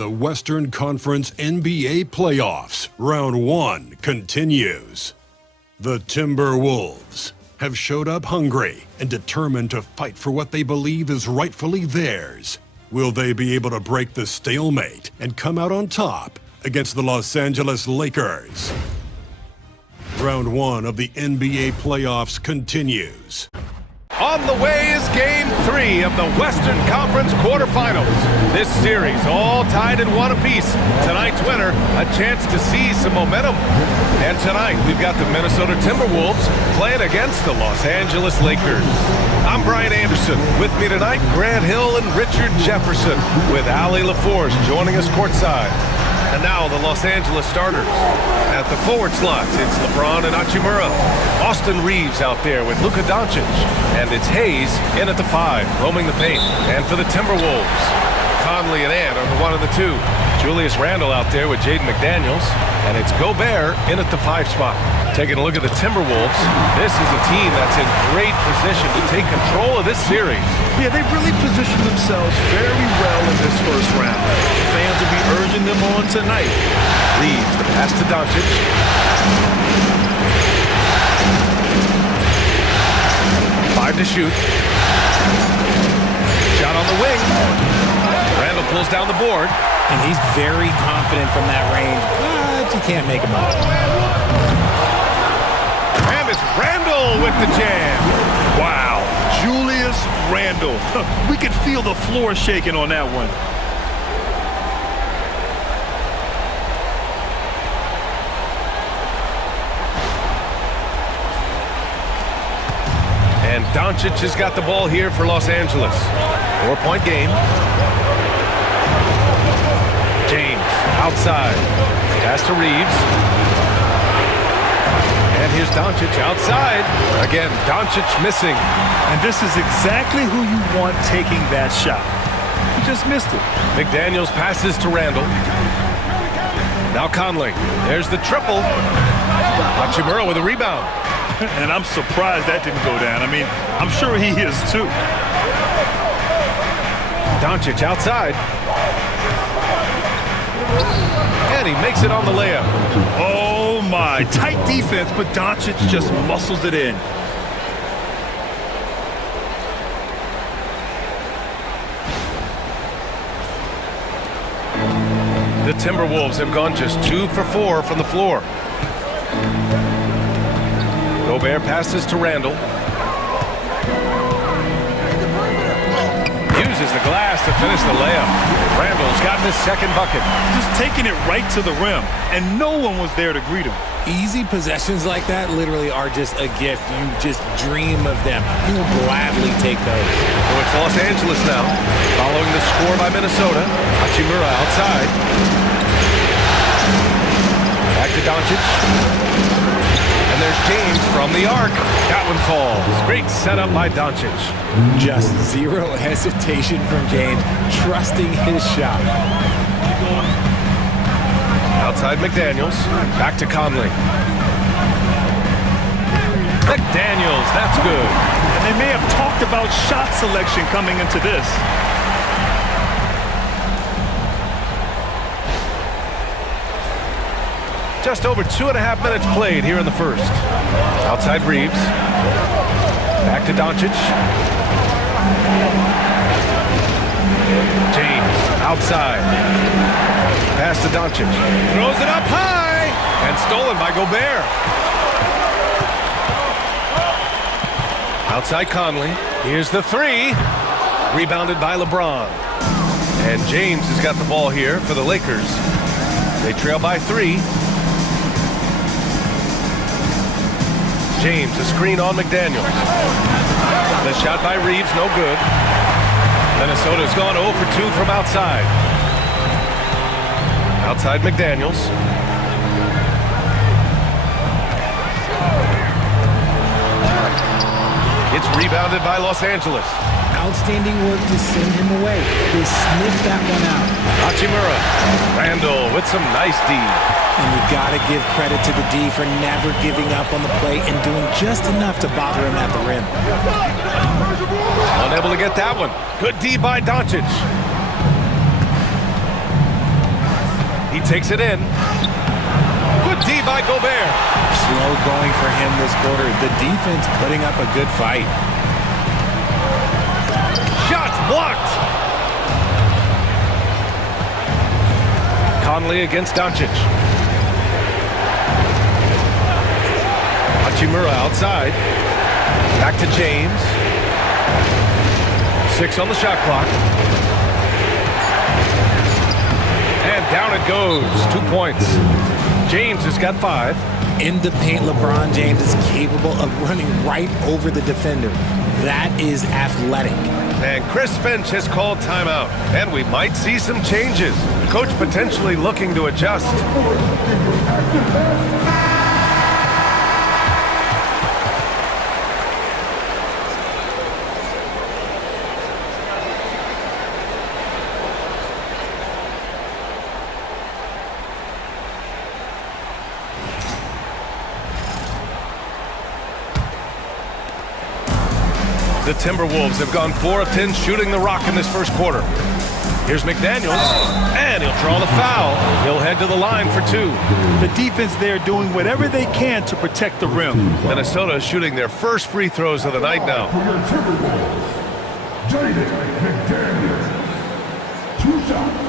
The Western Conference NBA Playoffs, Round 1 continues. The Timberwolves have showed up hungry and determined to fight for what they believe is rightfully theirs. Will they be able to break the stalemate and come out on top against the Los Angeles Lakers? Round 1 of the NBA playoffs continues. On the way is Game 3 of the Western Conference quarterfinals. This series all tied at 1 apiece. Tonight's winner, a chance to seize some momentum. And tonight, we've got the Minnesota Timberwolves playing against the Los Angeles Lakers. I'm Brian Anderson. With me tonight, Grant Hill and Richard Jefferson, with Allie LaForce joining us courtside. And now the Los Angeles starters. At the forward slots, it's LeBron and Hachimura. Austin Reeves out there with Luka Doncic. And it's Hayes in at the 5, roaming the paint. And for the Timberwolves, Conley and Ant are the 1 and the 2. Julius Randle out there with Jaden McDaniels. And it's Gobert in at the 5 spot. Taking a look at the Timberwolves, this is a team that's in great position to take control of this series. Yeah, they really positioned themselves very well in this first round. Fans will be urging them on tonight. Reeves, the pass to Doncic. 5 to shoot. Shot on the wing. Randle pulls down the board. And he's very confident from that range, but you can't make him up. And it's Randle with the jam. Wow, Julius Randle. We could feel the floor shaking on that one. And Doncic has got the ball here for Los Angeles. 4-point game. James outside. Pass to Reeves. And here's Doncic outside. Again, Doncic missing. And this is exactly who you want taking that shot. He just missed it. McDaniels passes to Randle. Now Conley. There's the triple. Hachimura with a rebound. And I'm surprised that didn't go down. I mean, I'm sure he is too. Doncic outside. And he makes it on the layup. Oh my, tight defense, but Doncic just muscles it in. The Timberwolves have gone just 2 for 4 from the floor. Gobert passes to Randle. Uses the glass to finish the layup. Randle's gotten his second bucket. Just taking it right to the rim, and no one was there to greet him. Easy possessions like that literally are just a gift. You just dream of them. You'll gladly take those. So it's Los Angeles now, following the score by Minnesota. Hachimura outside. Back to Doncic. And there's James from the arc. That one falls. Great setup by Doncic. Just zero hesitation from James, trusting his shot. Outside McDaniels. Back to Conley. McDaniels, that's good. And they may have talked about shot selection coming into this. Just over 2.5 minutes played here in the first. Outside Reeves. Back to Doncic. James outside. Pass to Doncic. Throws it up high. And stolen by Gobert. Outside Conley. Here's the 3. Rebounded by LeBron. And James has got the ball here for the Lakers. They trail by 3. James, a screen on McDaniels. The shot by Reeves, no good. Minnesota's gone 0 for 2 from outside. Outside McDaniels. It's rebounded by Los Angeles. Outstanding work to send him away. They sniffed that one out. Hachimura. Randle with some nice D. And you got to give credit to the D for never giving up on the play and doing just enough to bother him at the rim. Unable to get that one. Good D by Doncic. He takes it in. Good D by Gobert. Slow going for him this quarter. The defense putting up a good fight. Shots blocked. Conley against Doncic. Hachimura outside. Back to James. 6 on the shot clock. And down it goes. 2 points. James has got 5. In the paint, LeBron James is capable of running right over the defender. That is athletic. And Chris Finch has called timeout. And we might see some changes. Coach potentially looking to adjust. The Timberwolves have gone 4 of 10 shooting the rock in this first quarter. Here's McDaniels, and he'll draw the foul. He'll head to the line for 2. The defense there doing whatever they can to protect the rim. Minnesota is shooting their first free throws of the night now. McDaniels. 2 shots.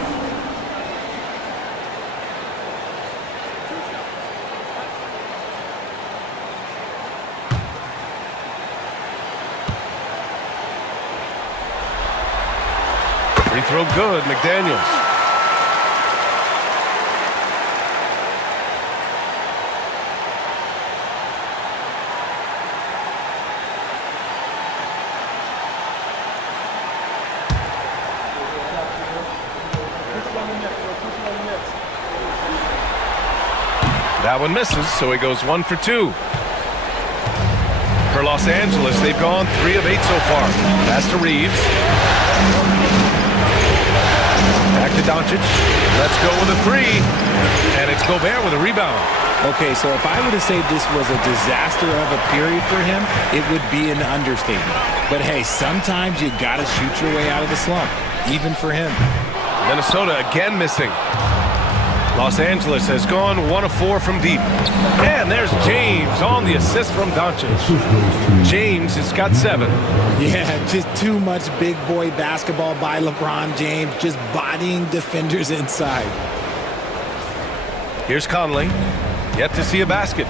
Free throw good, McDaniels. That one misses, so he goes 1 for 2. For Los Angeles, they've gone 3 of 8 so far. Pass to Reeves. Back to Doncic. Let's go with a 3. And it's Gobert with a rebound. Okay, so if I were to say this was a disaster of a period for him, it would be an understatement. But hey, sometimes you gotta shoot your way out of the slump, even for him. Minnesota again missing. Los Angeles has gone 1 of 4 from deep. And there's James on the assist from Doncic. James has got 7. Yeah, just too much big boy basketball by LeBron James, just bodying defenders inside. Here's Conley. Yet to see a basket.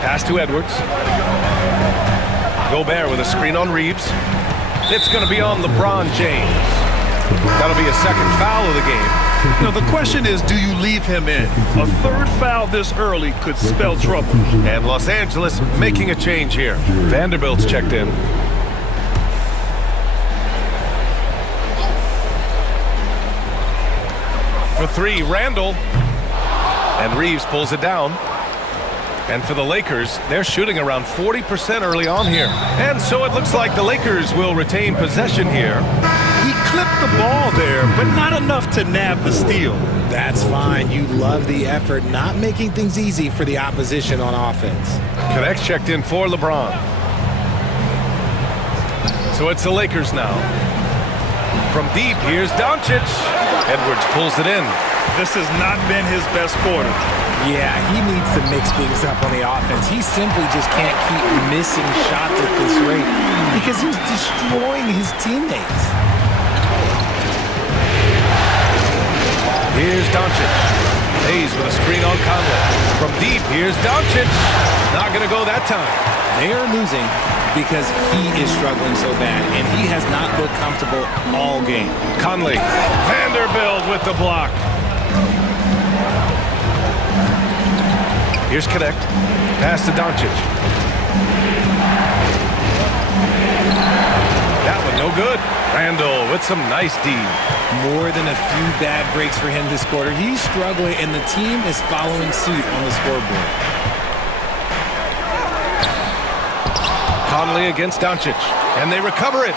Pass to Edwards. Gobert with a screen on Reeves. It's going to be on LeBron James. That'll be a second foul of the game. You know, the question is, do you leave him in? A 3rd foul this early could spell trouble. And Los Angeles making a change here. Vanderbilt's checked in. For 3, Randall. And Reeves pulls it down. And for the Lakers, they're shooting around 40% early on here. And so it looks like the Lakers will retain possession here. He clipped the ball there, but not enough to nab the steal. That's fine. You love the effort, not making things easy for the opposition on offense. Connects checked in for LeBron. So it's the Lakers now. From deep, here's Doncic. Edwards pulls it in. This has not been his best quarter. Yeah, he needs to mix things up on the offense. He simply just can't keep missing shots at this rate because he's destroying his teammates. Here's Doncic. Hayes with a screen on Conley. From deep, here's Doncic. Not going to go that time. They are losing because he is struggling so bad, and he has not looked comfortable all game. Conley. Vanderbilt with the block. Here's Connect. Pass to Doncic. That one no good. Randall with some nice D. More than a few bad breaks for him this quarter. He's struggling, and the team is following suit on the scoreboard. Conley against Doncic. And they recover it.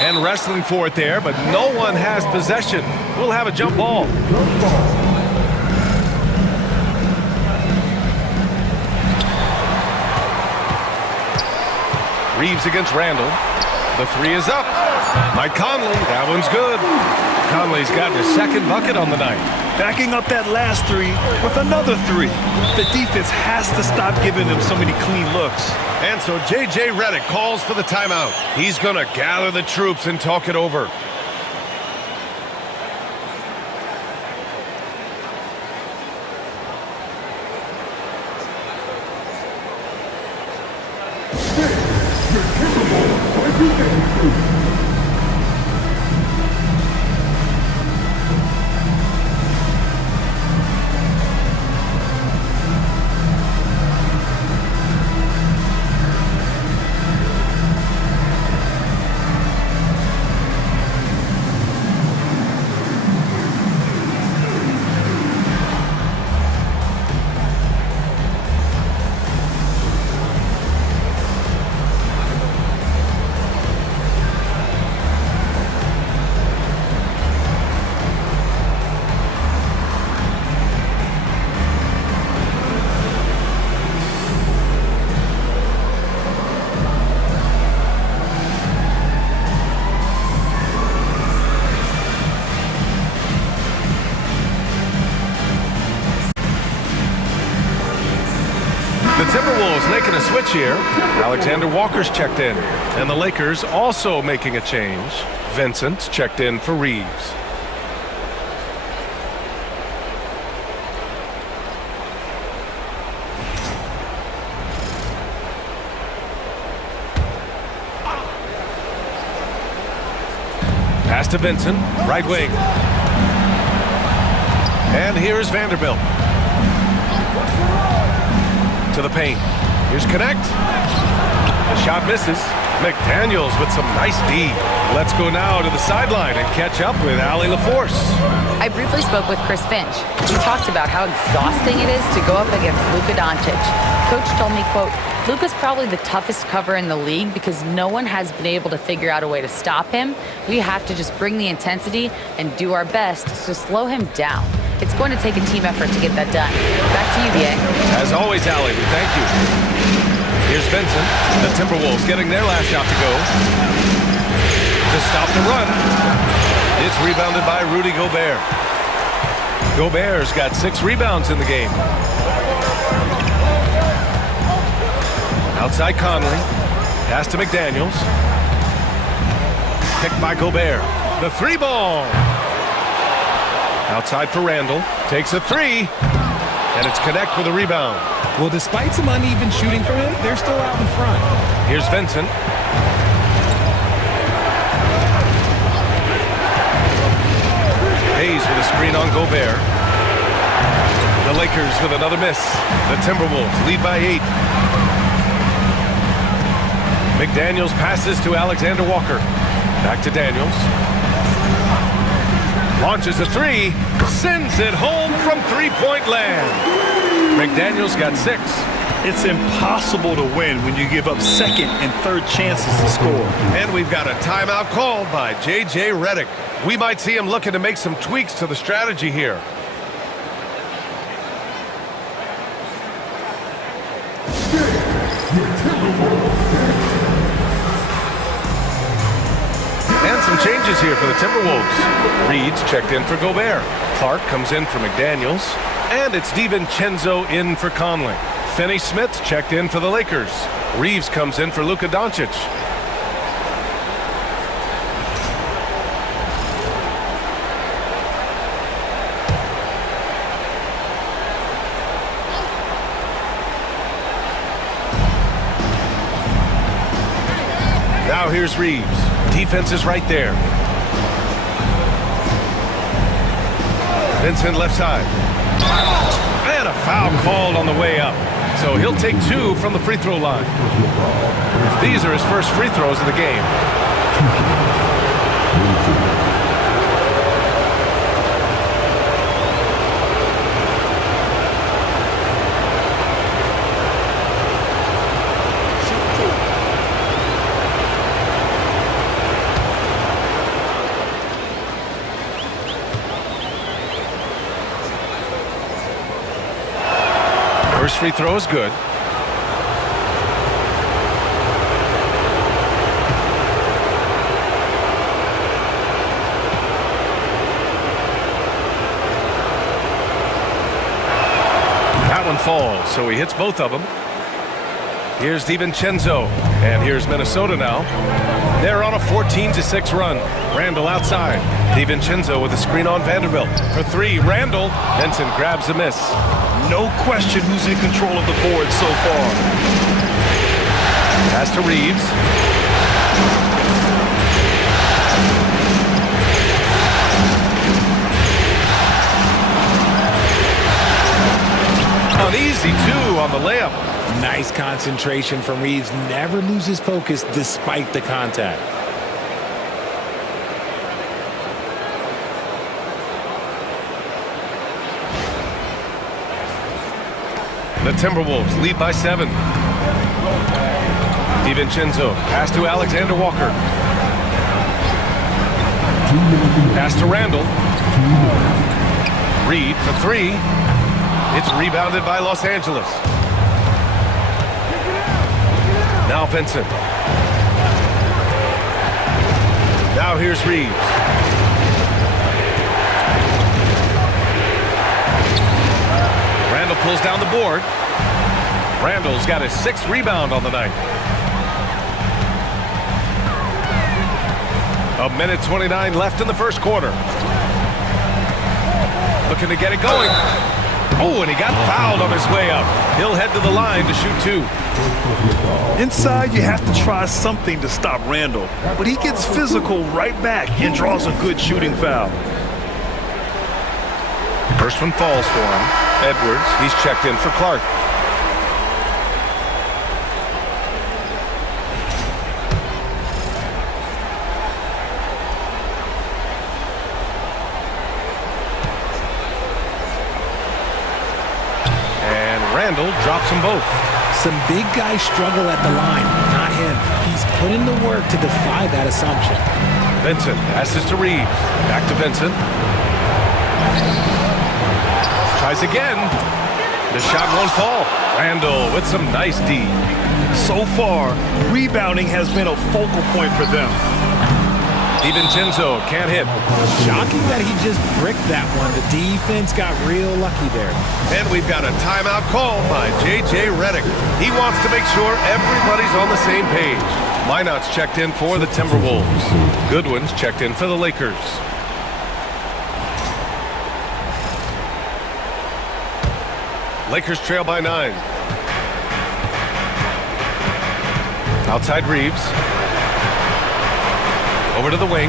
And wrestling for it there, but no one has possession. We'll have a jump ball. Reeves against Randall. The three is up. By Conley. That one's good. Conley's gotten his second bucket on the night. Backing up that last three with another three. The defense has to stop giving them so many clean looks. And so J.J. Redick calls for the timeout. He's going to gather the troops and talk it over. The Timberwolves making a switch here. Alexander Walker's checked in. And the Lakers also making a change. Vincent's checked in for Reeves. Pass to Vincent, right wing. And here's Vanderbilt. To the paint. Here's Connect. The shot misses. McDaniels with some nice D. Let's go now to the sideline and catch up with Allie LaForce. I briefly spoke with Chris Finch. He talked about how exhausting it is to go up against Luka Doncic. Coach told me, quote, Luka's probably the toughest cover in the league because no one has been able to figure out a way to stop him. We have to just bring the intensity and do our best to slow him down. It's going to take a team effort to get that done. Back to you, BA. As always, Allie, we thank you. Here's Vincent. The Timberwolves getting their last shot to go. To stop the run. It's rebounded by Rudy Gobert. Gobert's got 6 rebounds in the game. Outside Conley. Pass to McDaniels. Picked by Gobert. The 3-ball. Outside for Randall. Takes a 3. And it's Connect with a rebound. Well, despite some uneven shooting from him, they're still out in front. Here's Vincent. Hayes with a screen on Gobert. The Lakers with another miss. The Timberwolves lead by 8. McDaniels passes to Alexander Walker. Back to Daniels. Launches a 3. Sends it home from three-point land. McDaniels got 6. It's impossible to win when you give up second and third chances to score. And we've got a timeout called by J.J. Redick. We might see him looking to make some tweaks to the strategy here. And some changes here for the Timberwolves. Reed's checked in for Gobert. Clark comes in for McDaniels. And it's DiVincenzo in for Conley. Finney-Smith's checked in for the Lakers. Reeves comes in for Luka Doncic. Now here's Reeves. Defense is right there. Vincent left side. And a foul called on the way up. So he'll take 2 from the free throw line. These are his first free throws of the game. First free throw is good. one falls, so he hits both of them. Here's DiVincenzo, and here's Minnesota now. They're on a 14-6 run. Randall outside. DiVincenzo with a screen on Vanderbilt. For three, Randall. Benson grabs a miss. No question who's in control of the board so far. Pass to Reeves. An easy two on the layup. Nice concentration from Reeves. Never loses focus despite the contact. The Timberwolves lead by 7. DiVincenzo, pass to Alexander Walker. Pass to Randall. Reed for three. It's rebounded by Los Angeles. Now Vincent. Now here's Reeves. Randall pulls down the board. Randall's got his 6th rebound on the night. A minute 29 left in the first quarter. Looking to get it going. Oh, and he got fouled on his way up. He'll head to the line to shoot 2. Inside, you have to try something to stop Randall, but he gets physical right back and draws a good shooting foul. First one falls for him. Edwards, he's checked in for Clark. Randall drops them both. Some big guys struggle at the line, not him. He's put in the work to defy that assumption. Vincent passes to Reeves. Back to Vincent. Tries again. The shot won't fall. Randall with some nice D. So far, rebounding has been a focal point for them. DiVincenzo can't hit. Shocking that he just bricked that one. The defense got real lucky there. And we've got a timeout called by J.J. Redick. He wants to make sure everybody's on the same page. Minot's checked in for the Timberwolves. Goodwin's checked in for the Lakers. Lakers trail by 9. Outside Reeves. Over to the wing.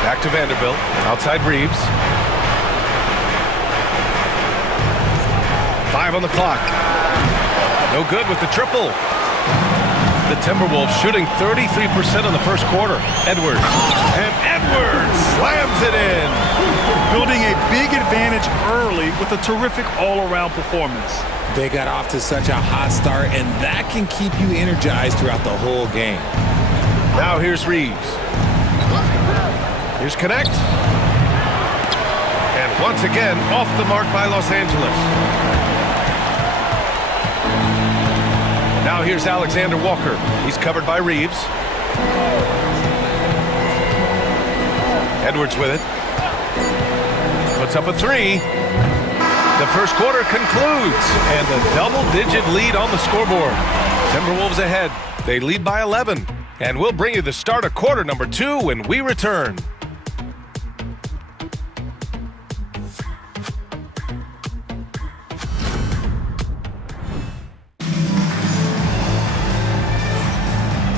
Back to Vanderbilt. Outside Reeves. 5 on the clock. No good with the triple. The Timberwolves shooting 33% in the first quarter. Edwards. And Edwards slams it in. Building a big advantage early with a terrific all-around performance. They got off to such a hot start, and that can keep you energized throughout the whole game. Now here's Reeves. Here's Connect. And once again, off the mark by Los Angeles. Now here's Alexander Walker. He's covered by Reeves. Edwards with it. Puts up a 3. The first quarter concludes, and a double-digit lead on the scoreboard. Timberwolves ahead. They lead by 11. And we'll bring you the start of quarter number 2 when we return.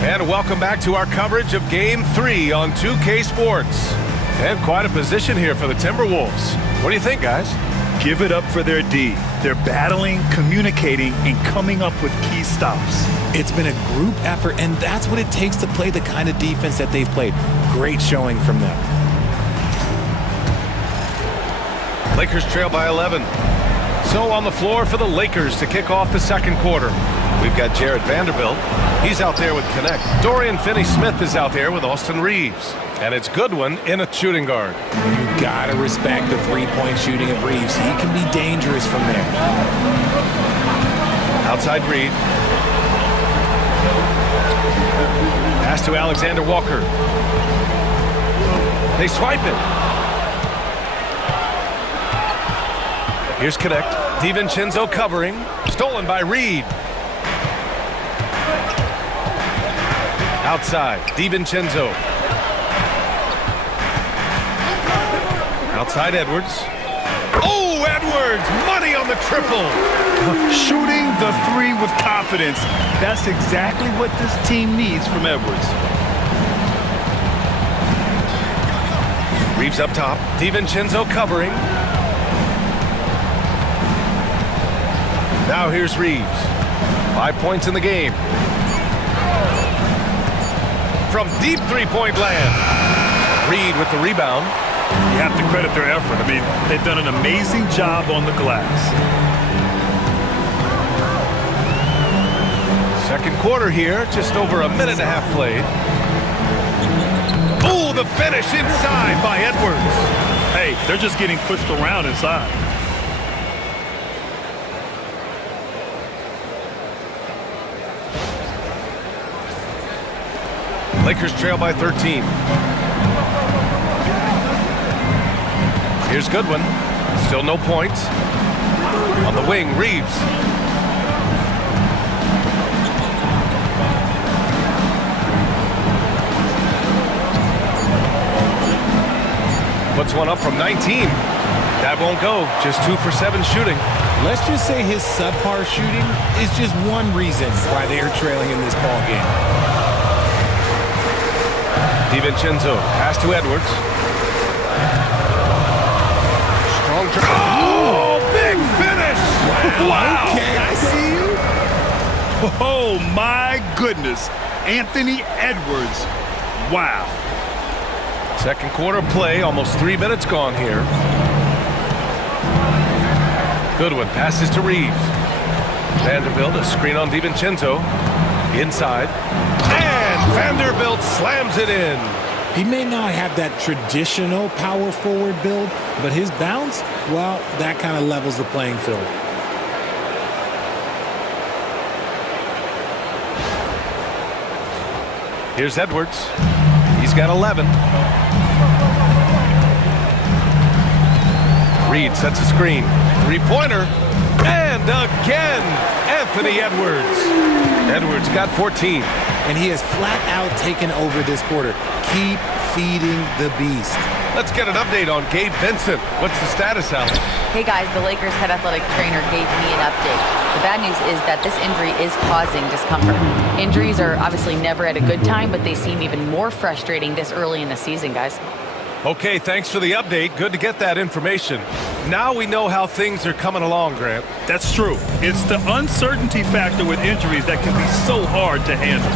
And welcome back to our coverage of Game 3 on 2K Sports. And quite a position here for the Timberwolves. What do you think, guys? Give it up for their D. They're battling, communicating, and coming up with key stops. It's been a group effort, and that's what it takes to play the kind of defense that they've played. Great showing from them. Lakers trail by 11. So on the floor for the Lakers to kick off the second quarter. We've got Jared Vanderbilt. He's out there with Connect. Dorian Finney-Smith is out there with Austin Reeves. And it's Goodwin in a shooting guard. You gotta respect the three-point shooting of Reeves. He can be dangerous from there. Outside Reed. Pass to Alexander Walker. They swipe it. Here's Connect. DiVincenzo covering. Stolen by Reed. Outside, DiVincenzo. Outside Edwards. Oh, Edwards! Money on the triple! Shooting the three with confidence. That's exactly what this team needs from Edwards. Reeves up top. DiVincenzo covering. Now here's Reeves. 5 points in the game. From deep three-point land. Reed with the rebound. You have to credit their effort. I mean, they've done an amazing job on the glass. Second quarter here, just over a minute and a half played. Oh, the finish inside by Edwards. Hey, they're just getting pushed around inside. Lakers trail by 13. Here's Goodwin. Still no points. On the wing, Reeves. Puts one up from 19. That won't go. Just 2 for 7 shooting. Let's just say his subpar shooting is just one reason why they are trailing in this ball game. DiVincenzo, pass to Edwards. Strong try. Oh, big finish! Wow. Okay, I see you. Oh, my goodness. Anthony Edwards. Wow. Second quarter play, almost 3 minutes gone here. Goodwin passes to Reeves. Vanderbilt, a screen on DiVincenzo. Inside. And Vanderbilt slams it in. He may not have that traditional power forward build, but his bounce, well, that kind of levels the playing field. Here's Edwards. He's got 11. Reed sets a screen. Three-pointer. And again, Anthony Edwards. Edwards got 14. And he has flat out taken over this quarter. Keep feeding the beast. Let's get an update on Gabe Vincent. What's the status, Alex? Hey guys, the Lakers head athletic trainer gave me an update. The bad news is that this injury is causing discomfort. Injuries are obviously never at a good time, but they seem even more frustrating this early in the season, guys. Okay, thanks for the update. Good to get that information. Now we know how things are coming along, Grant. That's true. It's the uncertainty factor with injuries that can be so hard to handle.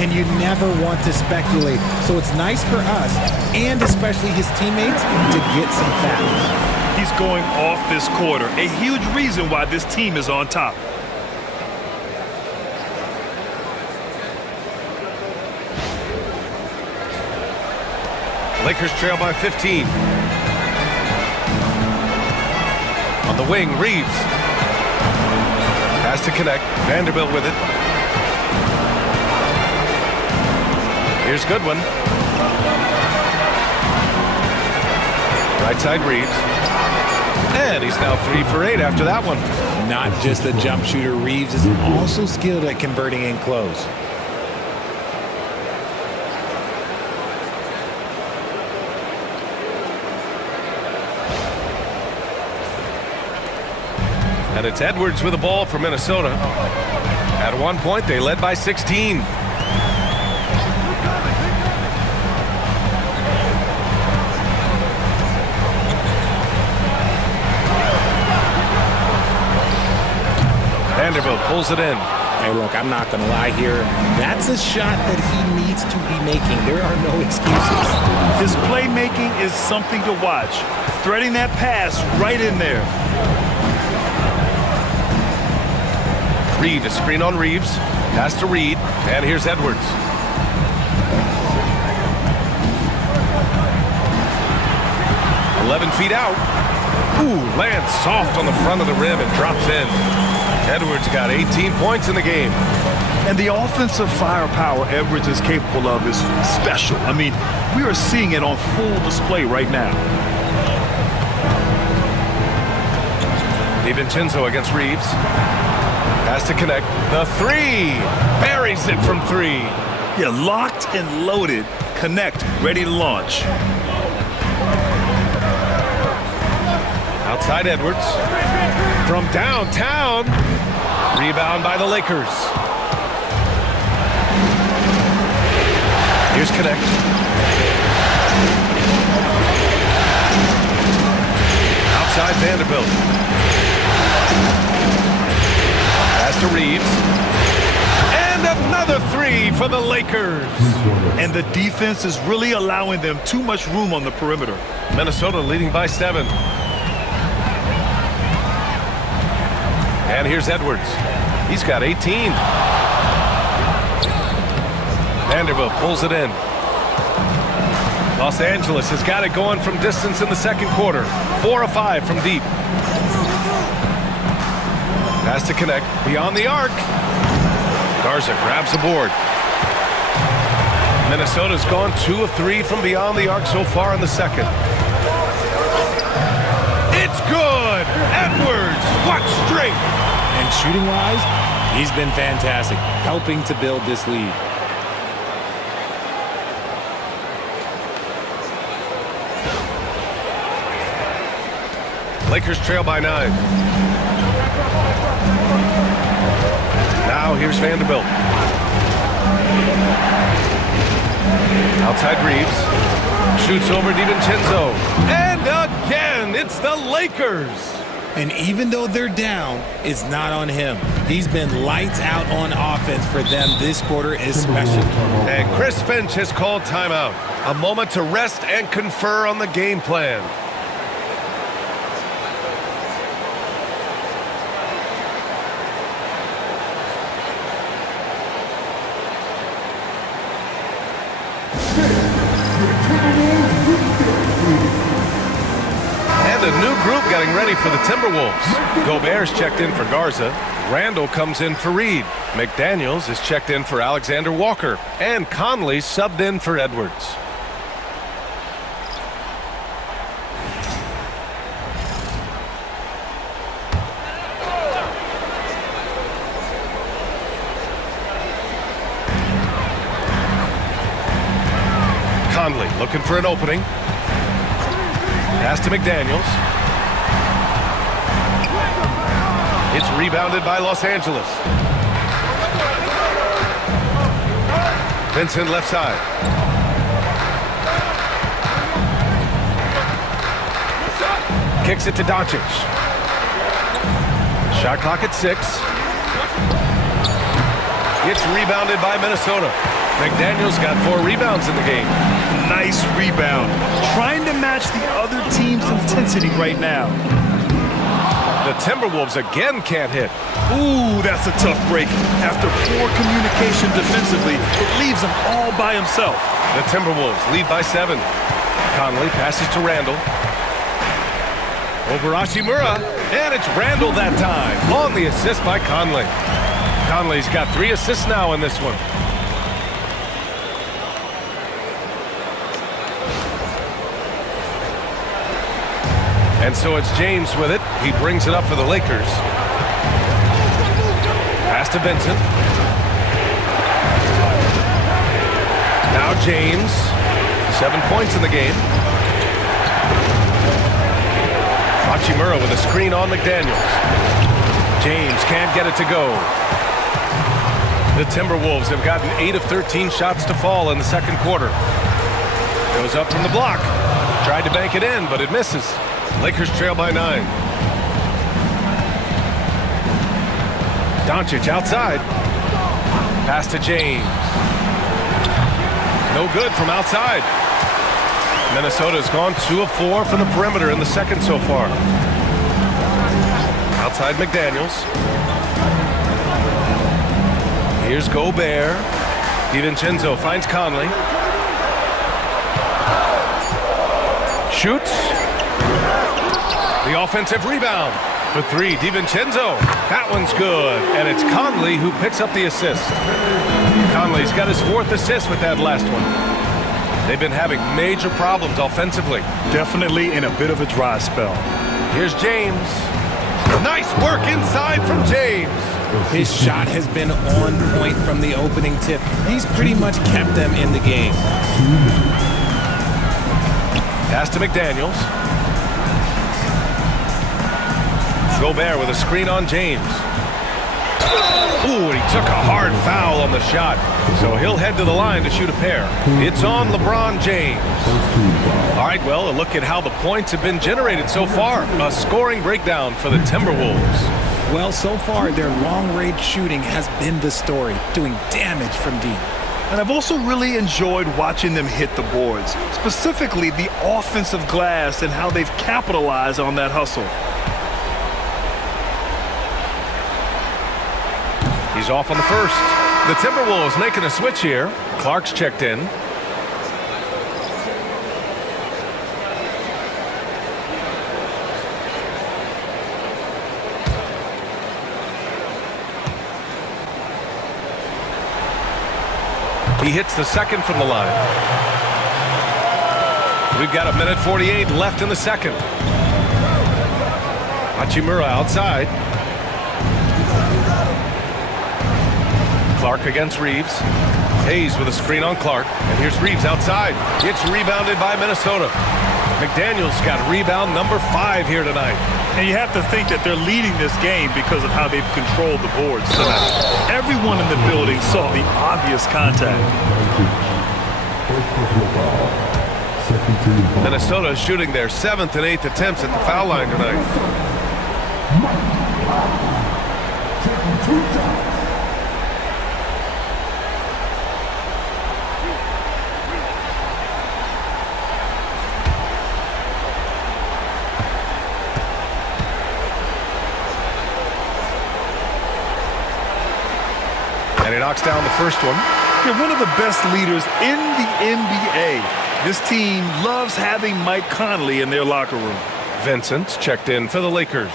And you never want to speculate. So it's nice for us, and especially his teammates, to get some facts. He's going off this quarter. A huge reason why this team is on top. Lakers trail by 15. On the wing, Reeves. Has to connect. Vanderbilt with it. Here's Goodwin. Right side, Reeves. And he's now 3 for 8 after that one. Not just a jump shooter, Reeves is also skilled at converting in close. And it's Edwards with the ball for Minnesota. At one point, they led by 16. Vanderbilt pulls it in. Hey, look, I'm not going to lie here. That's a shot that he needs to be making. There are no excuses. His playmaking is something to watch. Threading that pass right in there. Reed, a screen on Reeves. Pass to Reed. And here's Edwards. "11 feet out. Ooh, lands soft on the front of the rim and drops in. Edwards got 18 points in the game. And the offensive firepower Edwards is capable of is special. I mean, we are seeing it on full display right now. DiVincenzo against Reeves. Has to connect. The three. Buries it from three. Yeah, locked and loaded. Connect, ready to launch. Outside Edwards. From downtown. Rebound by the Lakers. Here's Connect. Outside Vanderbilt. Pass to Reeves. And another three for the Lakers. And the defense is really allowing them too much room on the perimeter. Minnesota leading by 7. And here's Edwards. He's got 18. Vanderbilt pulls it in. Los Angeles has got it going from distance in the second quarter. 4 of 5 from deep. Pass to Connect. Beyond the arc. Garza grabs the board. Minnesota's gone 2 of 3 from beyond the arc so far in the second. It's good! Edwards, what strength! And shooting-wise, he's been fantastic, helping to build this lead. Lakers trail by 9. Now here's Vanderbilt. Outside Reeves. Shoots over DiVincenzo. And again, it's the Lakers. And even though they're down, it's not on him. He's been lights out on offense for them this quarter especially. And Chris Finch has called timeout. A moment to rest and confer on the game plan. And a new group getting ready for the Timberwolves. Gobert's checked in for Garza. Randall comes in for Reed. McDaniels is checked in for Alexander Walker. And Conley subbed in for Edwards. Conley looking for an opening. Pass to McDaniels. It's rebounded by Los Angeles. Vincent left side. Kicks it to Doncic. Shot clock at 6. It's rebounded by Minnesota. McDaniels got 4 rebounds in the game. Nice rebound. Trying to match the other team's intensity right now. The Timberwolves again can't hit. Ooh, that's a tough break. After poor communication defensively, it leaves him all by himself. The Timberwolves lead by 7. Conley passes to Randall. Over Hachimura. And it's Randall that time. On the assist by Conley. Conley's got 3 assists now in this one. And so it's James with it. He brings it up for the Lakers. Pass to Vincent. Now James. 7 points in the game. Hachimura with a screen on McDaniels. James can't get it to go. The Timberwolves have gotten 8 of 13 shots to fall in the second quarter. Goes up from the block. Tried to bank it in, but it misses. Lakers trail by 9. Doncic outside. Pass to James. No good from outside. Minnesota's gone 2 of 4 from the perimeter in the second so far. Outside McDaniels. Here's Gobert. DiVincenzo finds Conley. Shoots. The offensive rebound. For 3, DiVincenzo. That one's good. And it's Conley who picks up the assist. Conley's got his 4th assist with that last one. They've been having major problems offensively. Definitely in a bit of a dry spell. Here's James. Nice work inside from James. His shot has been on point from the opening tip. He's pretty much kept them in the game. Pass to McDaniels. Gobert with a screen on James. Ooh, and he took a hard foul on the shot. So he'll head to the line to shoot a pair. It's on LeBron James. All right, well, a look at how the points have been generated so far. A scoring breakdown for the Timberwolves. Well, so far, their long-range shooting has been the story, doing damage from deep. And I've also really enjoyed watching them hit the boards, specifically the offensive glass and how they've capitalized on that hustle. He's off on the first. The Timberwolves making a switch here. Clark's checked in. He hits the second from the line. We've got 1:48 left in the second. Hachimura outside. Clark against Reeves. Hayes with a screen on Clark. And here's Reeves outside. It's rebounded by Minnesota. McDaniels got rebound number 5 here tonight. And you have to think that they're leading this game because of how they've controlled the boards tonight. Everyone in the building saw the obvious contact. Minnesota shooting their 7th and 8th attempts at the foul line tonight. And he knocks down the first one. They're one of the best leaders in the NBA. This team loves having Mike Conley in their locker room. Vincent's checked in for the Lakers.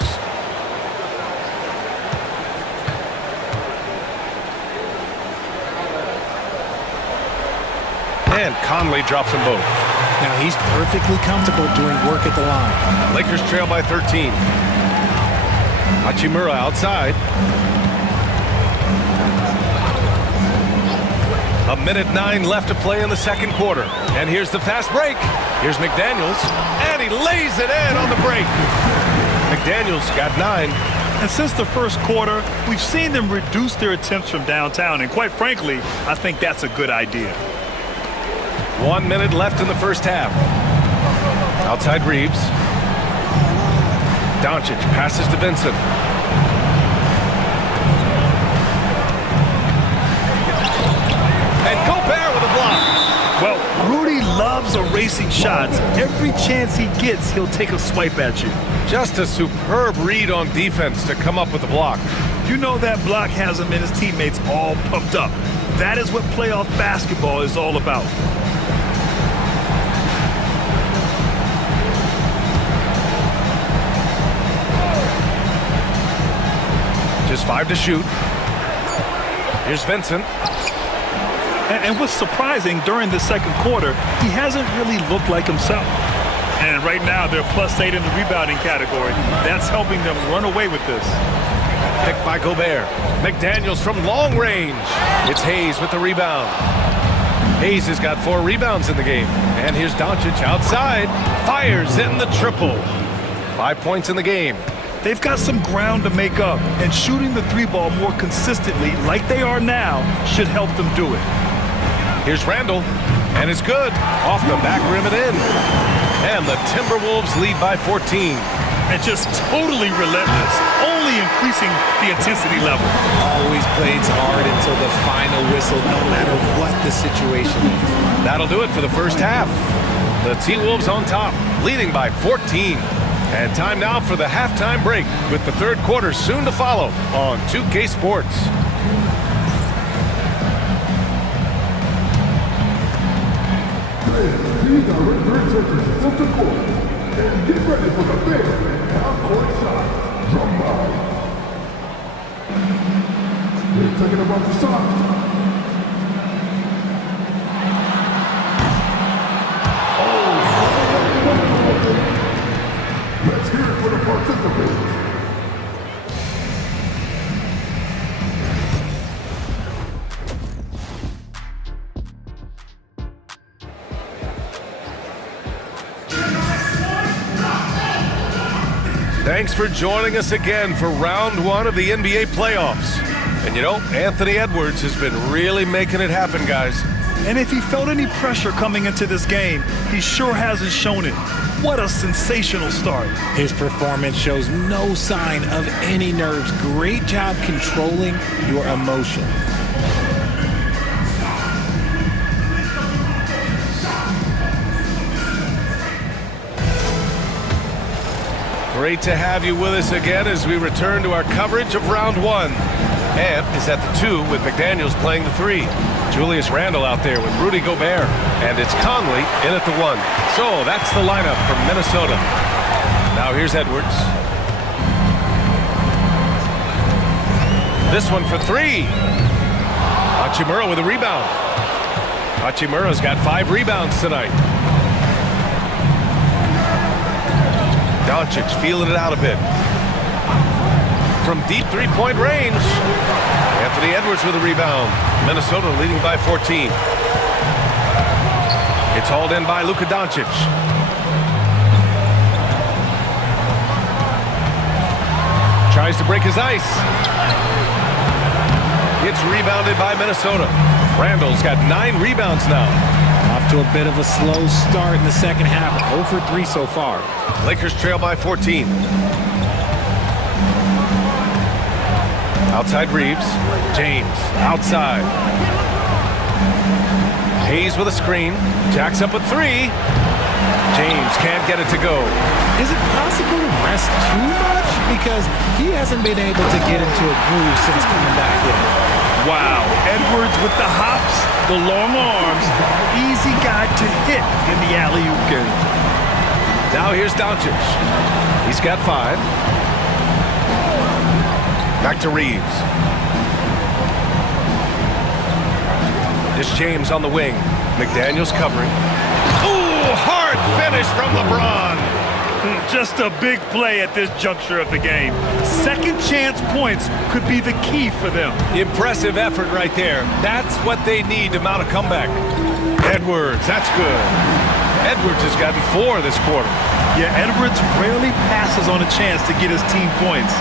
And Conley drops them both. Now he's perfectly comfortable doing work at the line. Lakers trail by 13. Hachimura outside. 1:09 left to play in the second quarter. And here's the fast break. Here's McDaniels. And he lays it in on the break. McDaniels got 9. And since the first quarter, we've seen them reduce their attempts from downtown. And quite frankly, I think that's a good idea. 1 minute left in the first half. Outside Reeves. Doncic passes to Vincent. And Gobert with a block. Well, Rudy loves erasing shots. Every chance he gets, he'll take a swipe at you. Just a superb read on defense to come up with the block. You know that block has him and his teammates all pumped up. That is what playoff basketball is all about. Just 5 to shoot. Here's Vincent. And what's surprising, during the second quarter, he hasn't really looked like himself. And right now, they're +8 in the rebounding category. That's helping them run away with this. Picked by Gobert. McDaniels from long range. It's Hayes with the rebound. Hayes has got 4 rebounds in the game. And here's Doncic outside. Fires in the triple. 5 points in the game. They've got some ground to make up, and shooting the 3-ball more consistently, like they are now, should help them do it. Here's Randall, and it's good. Off the back rim and in. And the Timberwolves lead by 14. And just totally relentless, only increasing the intensity level. Always plays hard until the final whistle, no matter what the situation is. That'll do it for the first half. The T-Wolves on top, leading by 14. And time now for the halftime break, with the third quarter soon to follow on 2K Sports. These are return searchers center court. And get ready for the big half-court shot. Drum by. They're taking a bunch of shots. Let's hear it for the participants. Thanks for joining us again for round one of the NBA playoffs. And you know, Anthony Edwards has been really making it happen, guys. And if he felt any pressure coming into this game, he sure hasn't shown it. What a sensational start. His performance shows no sign of any nerves. Great job controlling your emotions. Great to have you with us again as we return to our coverage of round one. Ant is at the 2 with McDaniels playing the 3. Julius Randle out there with Rudy Gobert. And it's Conley in at the 1. So that's the lineup from Minnesota. Now here's Edwards. This one for 3. Hachimura with a rebound. Hachimura's got 5 rebounds tonight. Doncic feeling it out a bit. From deep three-point range, Anthony Edwards with a rebound. Minnesota leading by 14. It's hauled in by Luka Doncic. Tries to break his ice. It's rebounded by Minnesota. Randall's got 9 rebounds now. Off to a bit of a slow start in the second half. 0 for 3 so far. Lakers trail by 14. Outside Reeves. James outside. Hayes with a screen. Jacks up with 3. James can't get it to go. Is it possible to rest too much? Because he hasn't been able to get into a groove since coming back in. Wow, Edwards with the hops, the long arms, easy guy to hit in the alley-oop game. Now here's Doncic. He's got 5. Back to Reeves. It's James on the wing. McDaniels covering. Ooh, hard finish from LeBron. Just a big play at this juncture of the game. Second chance points could be the key for them. Impressive effort right there. That's what they need to mount a comeback. Edwards, that's good. Edwards has gotten 4 this quarter. Yeah, Edwards rarely passes on a chance to get his team points.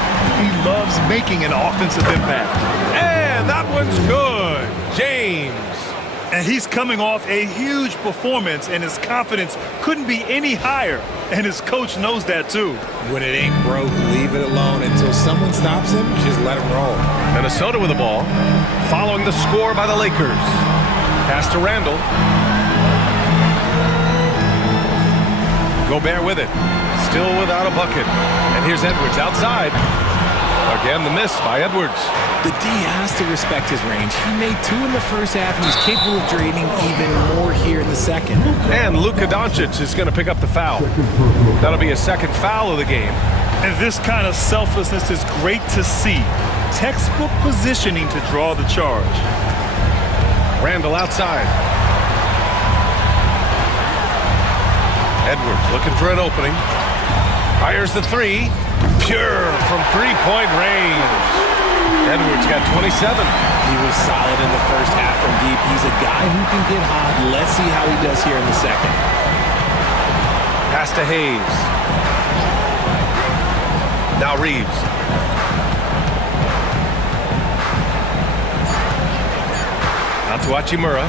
He loves making an offensive impact. And that one's good. James. And he's coming off a huge performance, and his confidence couldn't be any higher. And his coach knows that, too. When it ain't broke, leave it alone. Until someone stops him, just let him roll. Minnesota with the ball. Following the score by the Lakers. Pass to Randle. Gobert with it. Still without a bucket. And here's Edwards outside. Again, the miss by Edwards. The D has to respect his range. He made 2 in the first half, and he's capable of draining even more here in the second. And Luka Doncic is going to pick up the foul. That'll be a second foul of the game. And this kind of selflessness is great to see. Textbook positioning to draw the charge. Randle outside. Edwards looking for an opening. Fires the 3. Pure from three-point range. Edwards got 27. He was solid in the first half from deep. He's a guy who can get hot. Let's see how he does here in the second. Pass to Hayes. Now Reeves. Out to Hachimura.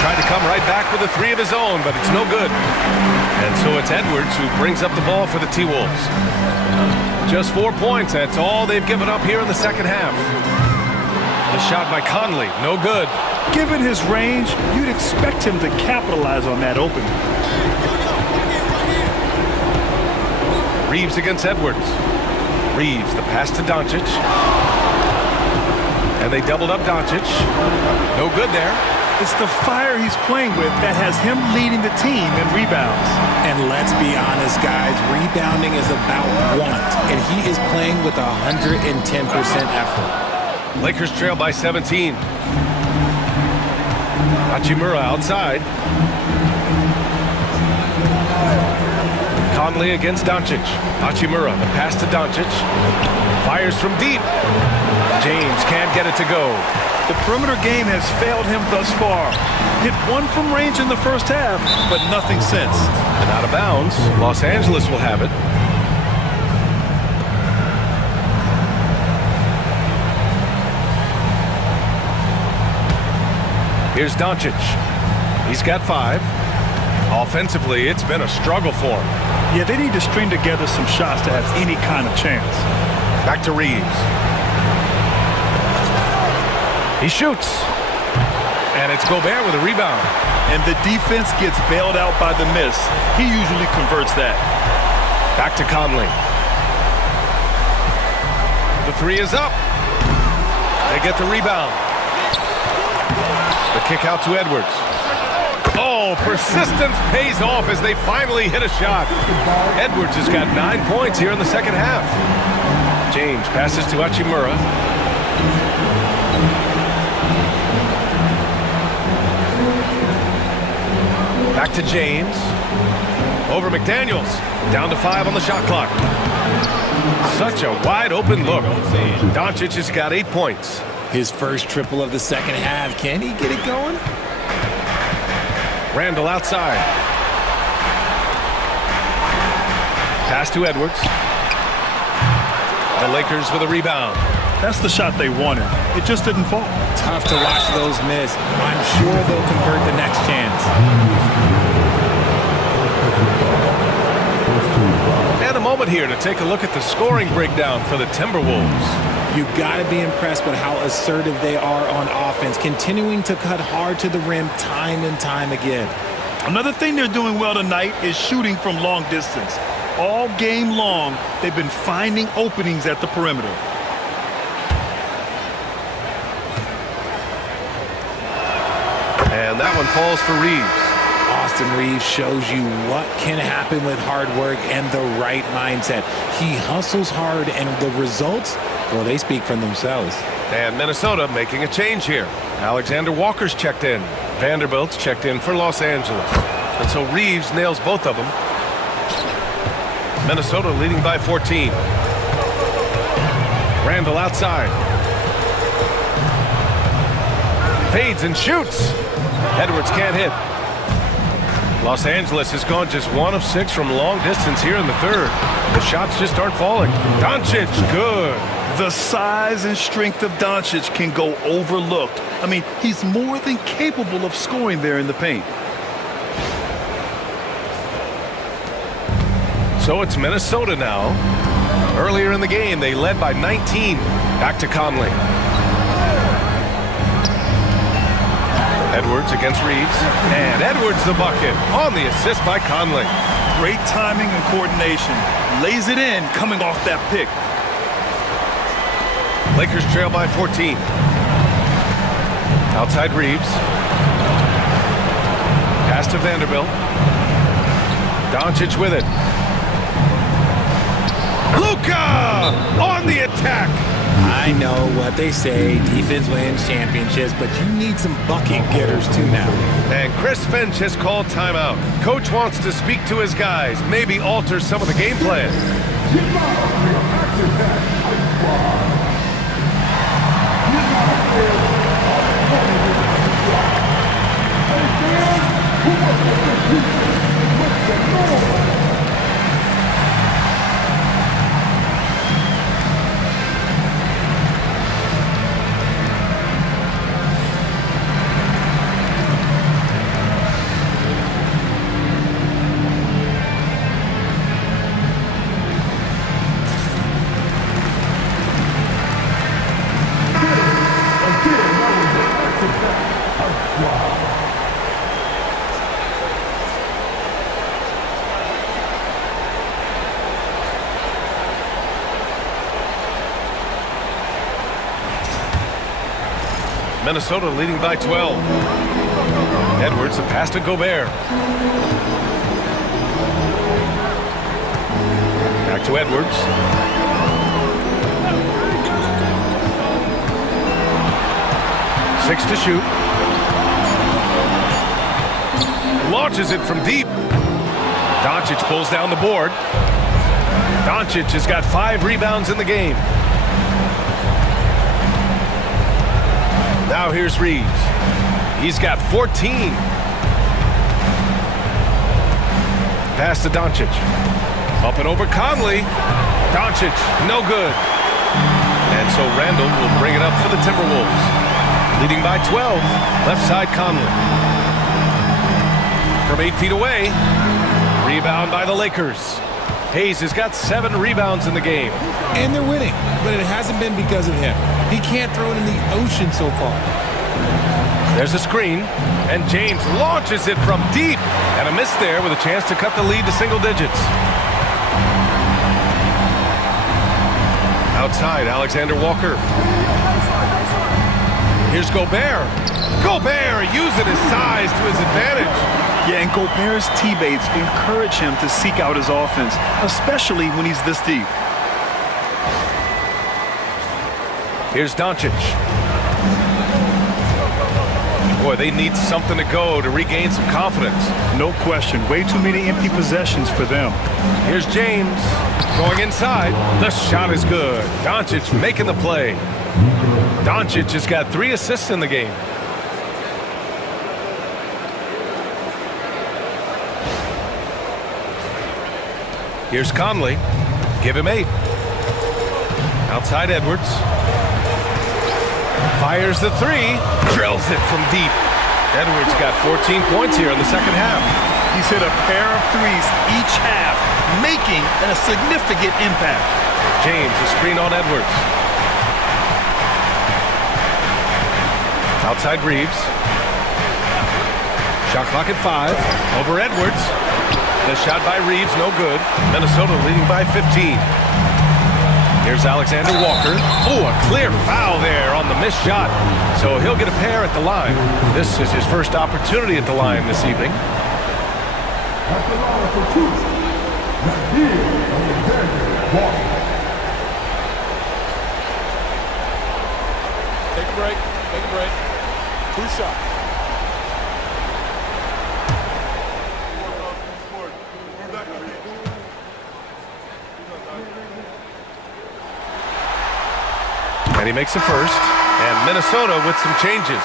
Tried to come right back with a 3 of his own, but it's no good. And so it's Edwards who brings up the ball for the T-Wolves. Just 4 points. That's all they've given up here in the second half. The shot by Conley, no good. Given his range, you'd expect him to capitalize on that opening. Reeves against Edwards. Reeves, the pass to Doncic. And they doubled up Doncic. No good there. It's the fire he's playing with that has him leading the team in rebounds. And let's be honest, guys, rebounding is about want, and he is playing with 110% effort. Lakers trail by 17. Hachimura outside. Conley against Doncic. Hachimura, the pass to Doncic. Fires from deep. James can't get it to go. The perimeter game has failed him thus far. Hit 1 from range in the first half, but nothing since. And out of bounds, Los Angeles will have it. Here's Doncic. He's got 5. Offensively, it's been a struggle for him. Yeah, they need to string together some shots to have any kind of chance. Back to Reeves. He shoots. And it's Gobert with a rebound. And the defense gets bailed out by the miss. He usually converts that. Back to Conley. The 3 is up. They get the rebound. The kick out to Edwards. Oh, persistence pays off as they finally hit a shot. Edwards has got 9 points here in the second half. James passes to Hachimura. Back to James. Over McDaniels. Down to 5 on the shot clock. Such a wide open look. Doncic has got 8 points. His first triple of the second half. Can he get it going? Randall outside. Pass to Edwards. The Lakers with a rebound. That's the shot they wanted. It just didn't fall. Tough to watch those miss. I'm sure they'll convert the next chance. And a moment here to take a look at the scoring breakdown for the Timberwolves. You got to be impressed with how assertive they are on offense, continuing to cut hard to the rim time and time again. Another thing they're doing well tonight is shooting from long distance. All game long, they've been finding openings at the perimeter. And that one falls for Reeves. Austin Reeves shows you what can happen with hard work and the right mindset. He hustles hard, and the results, well, they speak for themselves. And Minnesota making a change here. Alexander Walker's checked in. Vanderbilt's checked in for Los Angeles. And so Reeves nails both of them. Minnesota leading by 14. Randall outside. Fades and shoots. Edwards can't hit. Los Angeles has gone just 1 of 6 from long distance here in the third. The shots just aren't falling. Doncic, good. The size and strength of Doncic can go overlooked. I mean, he's more than capable of scoring there in the paint. So it's Minnesota now. Earlier in the game, they led by 19. Back to Conley. Edwards against Reeves. And Edwards the bucket on the assist by Conley. Great timing and coordination. Lays it in coming off that pick. Lakers trail by 14. Outside Reeves. Pass to Vanderbilt. Doncic with it. Luka on the attack. I know what they say, defense wins championships, but you need some bucket getters too now. And Chris Finch has called timeout. Coach wants to speak to his guys, maybe alter some of the game plan. Minnesota leading by 12. Edwards, the pass to Gobert. Back to Edwards. Six to shoot. Launches it from deep. Doncic pulls down the board. Doncic has got 5 rebounds in the game. Now here's Reeves. He's got 14. Pass to Doncic. Up and over Conley. Doncic, no good. And so Randall will bring it up for the Timberwolves. Leading by 12. Left side Conley. From 8 feet away. Rebound by the Lakers. Hayes has got 7 rebounds in the game. And they're winning, but it hasn't been because of him. He can't throw it in the ocean so far. There's a screen, and James launches it from deep. And a miss there with a chance to cut the lead to single digits. Outside, Alexander Walker. Here's Gobert. Gobert using his size to his advantage. Yeah, and Gobert's teammates encourage him to seek out his offense, especially when he's this deep. Here's Doncic. Boy, they need something to go to regain some confidence. No question. Way too many empty possessions for them. Here's James going inside. The shot is good. Doncic making the play. Doncic has got 3 assists in the game. Here's Conley. Give him 8. Outside Edwards. Fires the 3. Drills it from deep. Edwards got 14 points here in the second half. He's hit a pair of threes each half, making a significant impact. James, a screen on Edwards. Outside Reeves. Shot clock at 5. Over Edwards. The shot by Reeves, no good. Minnesota leading by 15. Here's Alexander Walker. Oh, a clear foul there on the missed shot. So he'll get a pair at the line. This is his first opportunity at the line this evening. At the line for 2. Alexander Walker. Take a break. Take a break. 2 shots. And he makes the first. And Minnesota with some changes.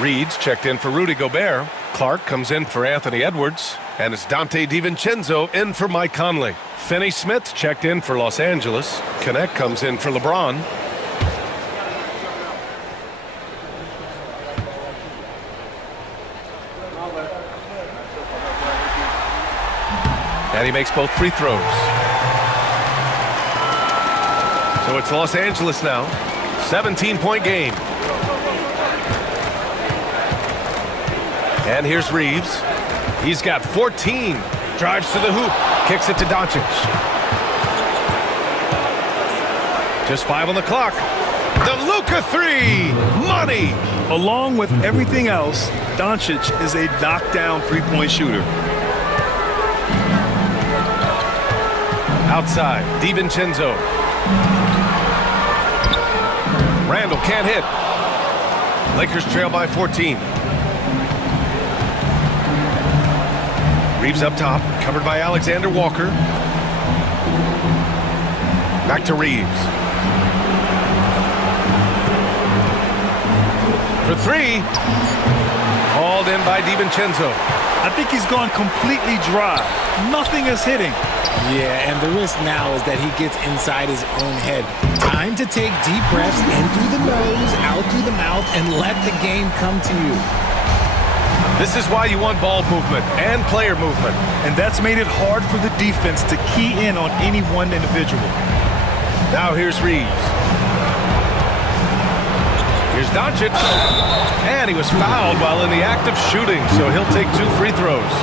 Reed's checked in for Rudy Gobert. Clark comes in for Anthony Edwards. And it's Dante DiVincenzo in for Mike Conley. Finney Smith checked in for Los Angeles. Connect comes in for LeBron. And he makes both free throws. So it's Los Angeles now. 17-point game. And here's Reeves. He's got 14. Drives to the hoop. Kicks it to Doncic. Just 5 on the clock. The Luka 3. Money. Along with everything else, Doncic is a knockdown three-point shooter. Outside, DiVincenzo. Randall can't hit. Lakers trail by 14. Reeves up top, covered by Alexander Walker. Back to Reeves. For 3. Hauled in by DiVincenzo. I think he's gone completely dry. Nothing is hitting. Yeah, and the risk now is that he gets inside his own head. Time to take deep breaths in through the nose, out through the mouth, and let the game come to you. This is why you want ball movement and player movement. And that's made it hard for the defense to key in on any one individual. Now here's Reeves. Here's Doncic. And he was fouled while in the act of shooting, so he'll take 2 free throws.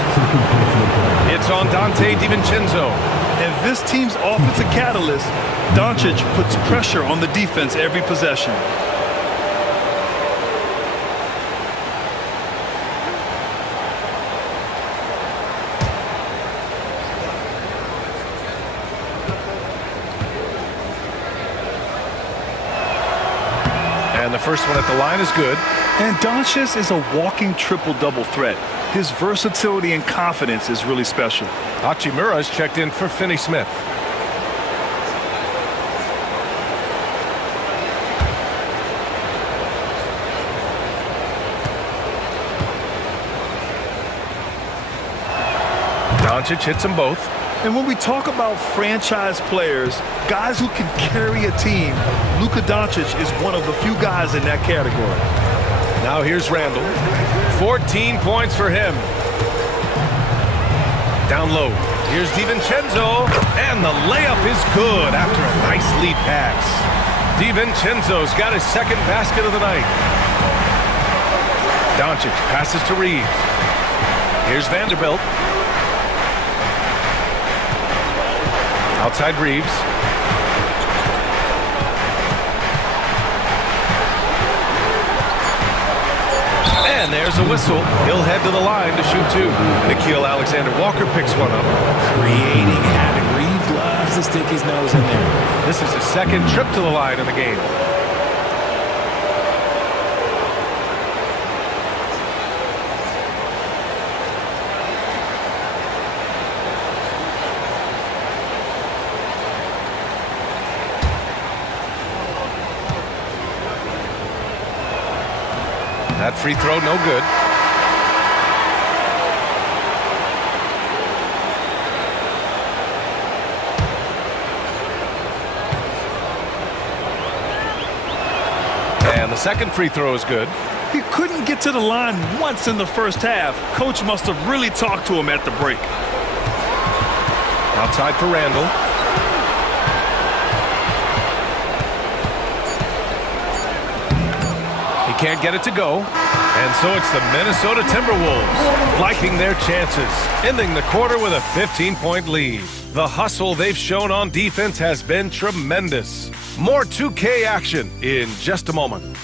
It's on Dante DiVincenzo. And this team's offensive catalyst, Doncic puts pressure on the defense every possession. And the first one at the line is good. And Doncic is a walking triple-double threat. His versatility and confidence is really special. Hachimura is checked in for Finney Smith. Doncic hits them both. And when we talk about franchise players, guys who can carry a team, Luka Doncic is one of the few guys in that category. Now here's Randall. 14 points for him. Down low. Here's DiVincenzo. And the layup is good after a nice lead pass. DiVincenzo's got his second basket of the night. Doncic passes to Reeves. Here's Vanderbilt. Outside Reeves. And there's a whistle. He'll head to the line to shoot two. Nickeil Alexander-Walker picks one up. Creating havoc. Reeves loves to stick his nose in there. This is his second trip to the line in the game. That free throw, no good. And the second free throw is good. He couldn't get to the line once in the first half. Coach must have really talked to him at the break. Outside for Randall. Can't get it to go. And so it's the Minnesota Timberwolves liking their chances, ending the quarter with a 15-point lead. The hustle they've shown on defense has been tremendous. More 2K action in just a moment.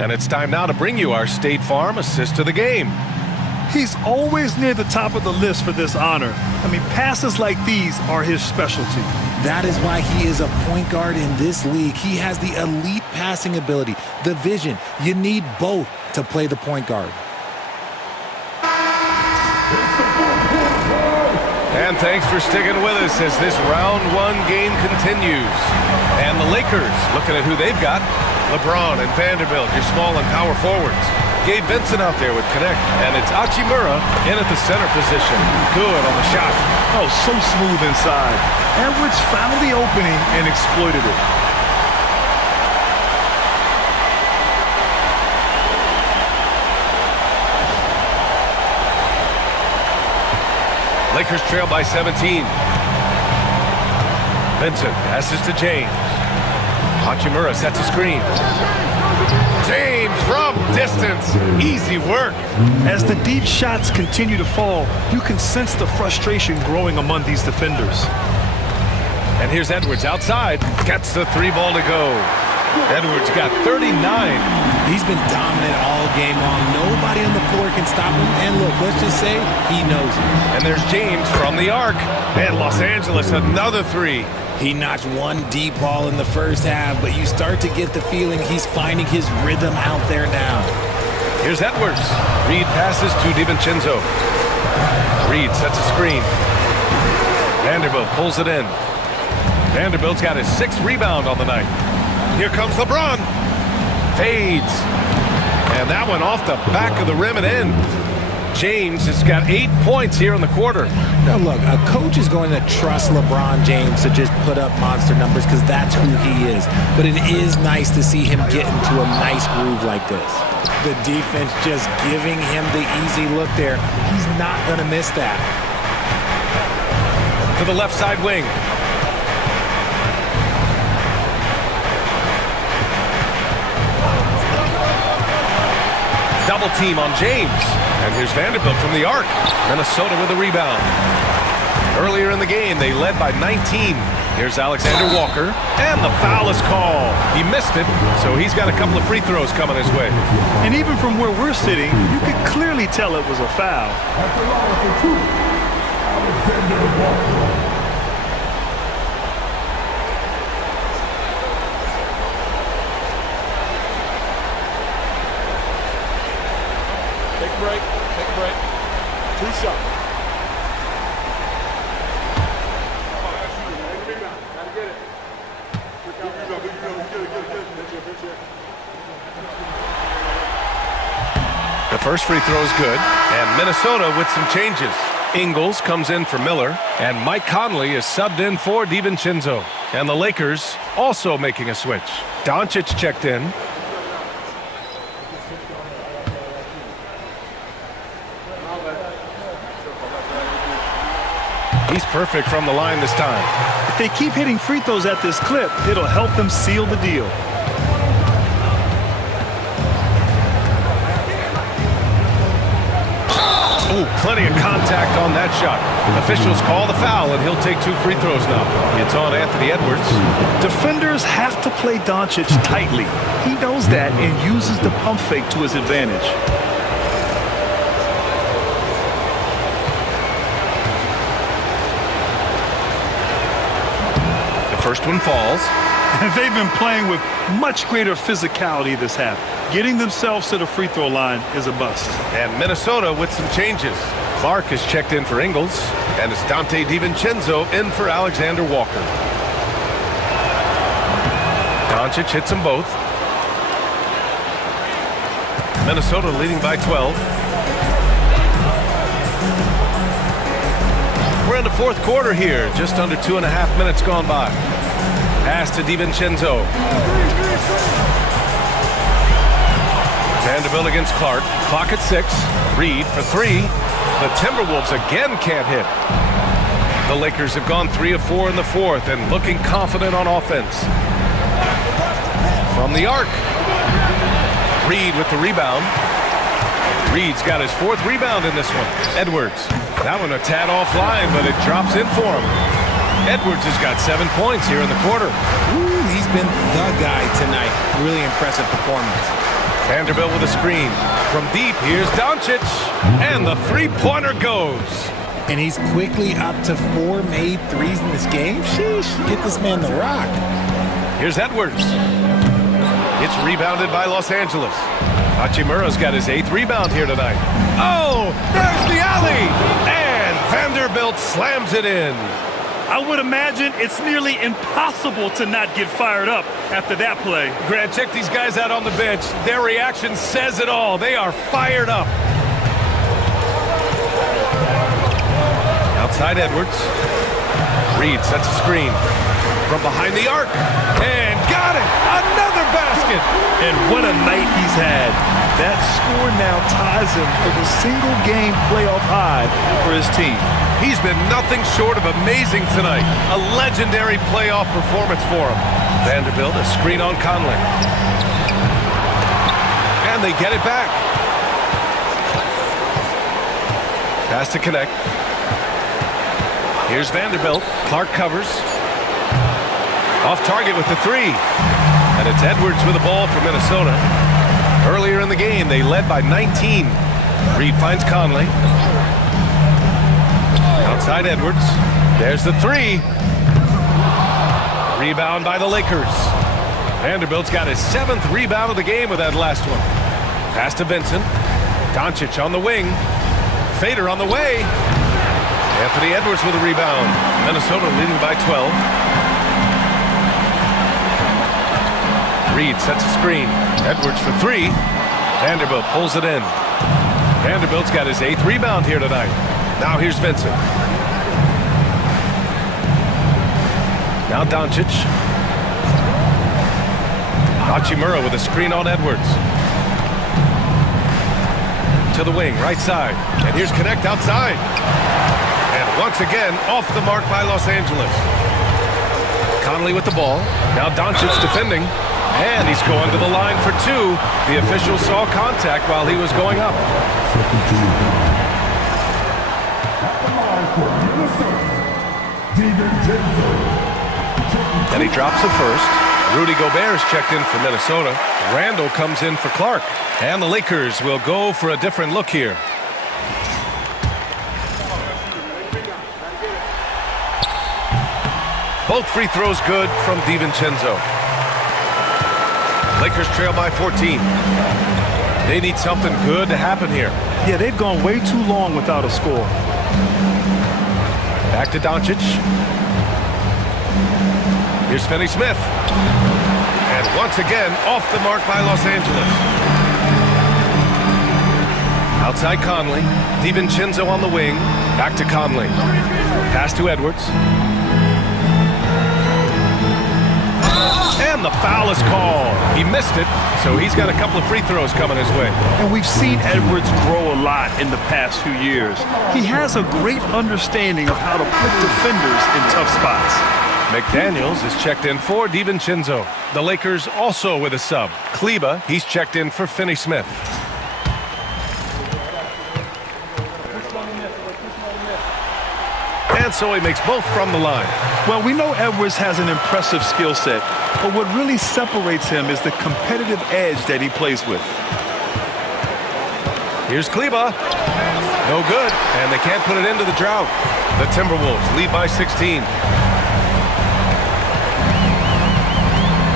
And it's time now to bring you our State Farm assist to the game. He's always near the top of the list for this honor. I mean, passes like these are his specialty. That is why he is a point guard in this league. He has the elite passing ability, the vision. You need both to play the point guard. And thanks for sticking with us as this round one game continues. And the Lakers looking at who they've got. LeBron and Vanderbilt, your small and power forwards. Gabe Vincent out there with Connect. And it's Hachimura in at the center position. Good on the shot. Oh, so smooth inside. Edwards found the opening and exploited it. Lakers trail by 17. Vincent passes to James. Hachimura sets a screen. James from distance. Easy work. As the deep shots continue to fall, you can sense the frustration growing among these defenders. And here's Edwards outside. Gets the three ball to go. Edwards got 39. He's been dominant all game long. Nobody on the floor can stop him. And look, let's just say he knows it. And there's James from the arc. And Los Angeles, another three. He notched one deep ball in the first half, but you start to get the feeling he's finding his rhythm out there now. Here's Edwards. Reed passes to DiVincenzo. Reed sets a screen. Vanderbilt pulls it in. Vanderbilt's got his 6th rebound on the night. Here comes LeBron. Fades. And that one off the back of the rim and in. James has got 8 points here in the quarter. Now look, a coach is going to trust LeBron James to just put up monster numbers because that's who he is. But it is nice to see him get into a nice groove like this. The defense just giving him the easy look there. He's not going to miss that. To the left side wing. Double team on James. And here's Vanderbilt from the arc. Minnesota with a rebound. Earlier in the game, they led by 19. Here's Alexander Walker. And the foul is called. He missed it, so he's got a couple of free throws coming his way. And even from where we're sitting, you could clearly tell it was a foul. At the line for two, Alexander Walker. Take a break. Take a break. 2 shots. The First free throw is good, and Minnesota with some changes. Ingles comes in for Miller, and Mike Conley is subbed in for DiVincenzo. And the Lakers also making a switch. Doncic checked in. He's perfect from the line this time. If they keep hitting free throws at this clip, it'll help them seal the deal. Ooh, plenty of contact on that shot. Officials call the foul, and he'll take 2 free throws now. It's on Anthony Edwards. Defenders have to play Doncic tightly. He knows that and uses the pump fake to his advantage. The first one falls. They've been playing with much greater physicality this half. Getting themselves to the free throw line is a bust. And Minnesota with some changes. Clark is checked in for Ingles, and it's Dante DiVincenzo in for Alexander Walker. Doncic hits them both. Minnesota leading by 12. We're in the fourth quarter here, just under 2.5 minutes gone by. Pass to DiVincenzo. Vanderbilt against Clark. Clock at 6. Reed for 3. The Timberwolves again can't hit. The Lakers have gone 3 of 4 in the fourth and looking confident on offense. From the arc. Reed with the rebound. Reed's got his 4th rebound in this one. Edwards. That one a tad offline, but it drops in for him. Edwards has got 7 points here in the quarter. Ooh, he's been the guy tonight. Really impressive performance. Vanderbilt with a screen. From deep, here's Doncic. And the three-pointer goes. And he's quickly up to 4 made threes in this game. Sheesh, get this man the rock. Here's Edwards. It's rebounded by Los Angeles. Hachimura's got his 8th rebound here tonight. Oh, there's the alley. And Vanderbilt slams it in. I would imagine it's nearly impossible to not get fired up after that play. Grant, check these guys out on the bench. Their reaction says it all. They are fired up. Outside Edwards. Reed sets a screen from behind the arc. And got it! Another basket! And what a night he's had. That score now ties him for the single-game playoff high for his team. He's been nothing short of amazing tonight. A legendary playoff performance for him. Vanderbilt, a screen on Conley. And they get it back. Pass to connect. Here's Vanderbilt. Clark covers. Off target with the 3. And it's Edwards with the ball for Minnesota. Earlier in the game, they led by 19. Reed finds Conley. Outside Edwards. There's the 3. Rebound by the Lakers. Vanderbilt's got his 7th rebound of the game with that last one. Pass to Vincent. Doncic on the wing. Fader on the way. Anthony Edwards with a rebound. Minnesota leading by 12. Reed sets a screen. Edwards for 3. Vanderbilt pulls it in. Vanderbilt's got his 8th rebound here tonight. Now here's Vincent. Now Doncic. Hachimura with a screen on Edwards. To the wing, right side. And here's Connect outside. And once again, off the mark by Los Angeles. Conley with the ball. Now Doncic defending. And he's going to the line for 2. The official saw contact while he was going up. And he drops it first. Rudy Gobert is checked in for Minnesota. Randall comes in for Clark. And the Lakers will go for a different look here. Both free throws good from DiVincenzo. Lakers trail by 14. They need something good to happen here. Yeah, they've gone way too long without a score. Back to Doncic. Here's Finney-Smith. And once again, off the mark by Los Angeles. Outside Conley. DiVincenzo on the wing. Back to Conley. Pass to Edwards. And the foul is called. He missed it, so he's got a couple of free throws coming his way. And we've seen Edwards grow a lot in the past few years. He has a great understanding of how to put defenders in tough spots. McDaniels is checked in for DiVincenzo. The Lakers also with a sub. Kleba, he's checked in for Finney-Smith. And so he makes both from the line. Well, we know Edwards has an impressive skill set, but what really separates him is the competitive edge that he plays with. Here's Kleba. No good, and they can't put it into the drought. The Timberwolves lead by 16.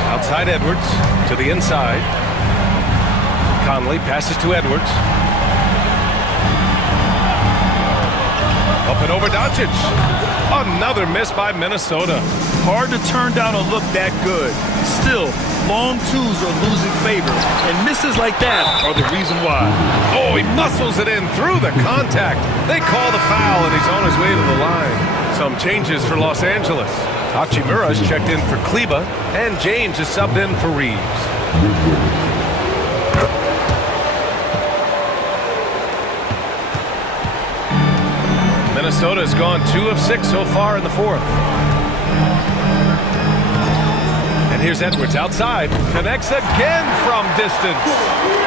Outside Edwards to the inside. Conley passes to Edwards. Up and over Doncic. Another miss by Minnesota. Hard to turn down a look that good. Still, long twos are losing favor, and misses like that are the reason why. Oh, he muscles it in through the contact. They call the foul, and he's on his way to the line. Some changes for Los Angeles. Hachimura's checked in for Kleba, and James is subbed in for Reeves. Minnesota's gone 2 of 6 so far in the fourth. And here's Edwards outside. Connects again from distance.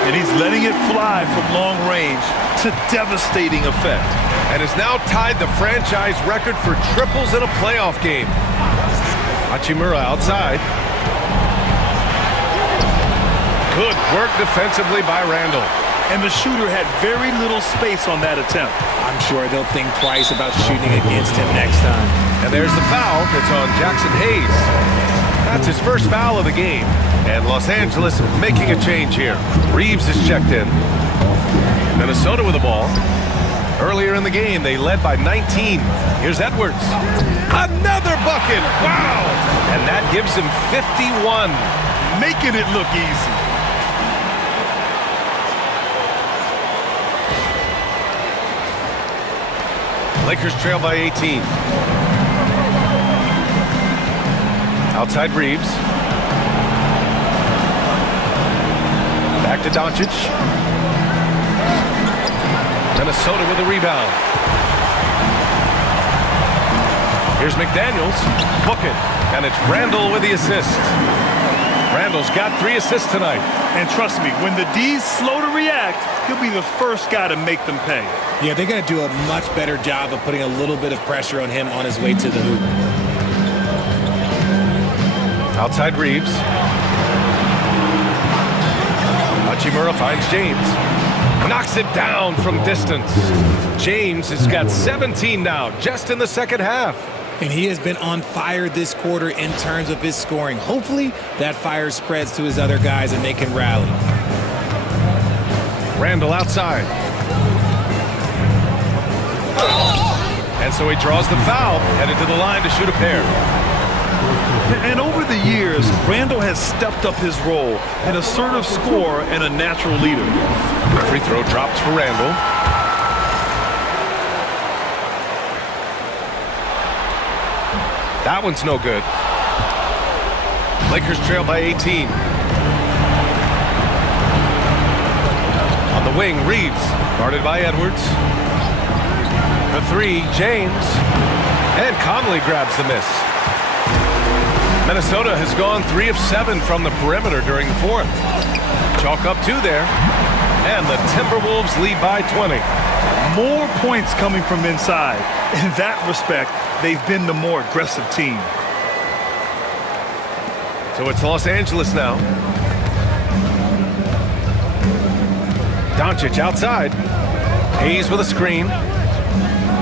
And he's letting it fly from long range to devastating effect. And has now tied the franchise record for triples in a playoff game. Hachimura outside. Good work defensively by Randall. And the shooter had very little space on that attempt. I'm sure they'll think twice about shooting against him next time. And there's the foul. It's on Jackson Hayes. That's his first foul of the game. And Los Angeles making a change here. Reeves is checked in. Minnesota with the ball. Earlier in the game, they led by 19. Here's Edwards. Another bucket. Wow. And that gives him 51. Making it look easy. Lakers trail by 18. Outside Reeves. Back to Doncic. Minnesota with a rebound. Here's McDaniels. Book it. And it's Randall with the assist. Randall's got 3 assists tonight. And trust me, when the D's slow to react, he'll be the first guy to make them pay. Yeah, they're going to do a much better job of putting a little bit of pressure on him on his way to the hoop. Outside Reeves. Hachimura finds James. Knocks it down from distance. James has got 17 now, just in the second half. And he has been on fire this quarter in terms of his scoring. Hopefully, that fire spreads to his other guys and they can rally. Randall outside. And so he draws the foul, headed to the line to shoot a pair. And over the years, Randall has stepped up his role, an assertive scorer and a natural leader. The free throw drops for Randall. That one's no good. Lakers trail by 18. On the wing, Reeves, guarded by Edwards. For 3, James. And Conley grabs the miss. Minnesota has gone 3 of 7 from the perimeter during the fourth. Chalk up 2 there. And the Timberwolves lead by 20. More points coming from inside. In that respect, they've been the more aggressive team. So it's Los Angeles now. Doncic outside. Hayes with a screen.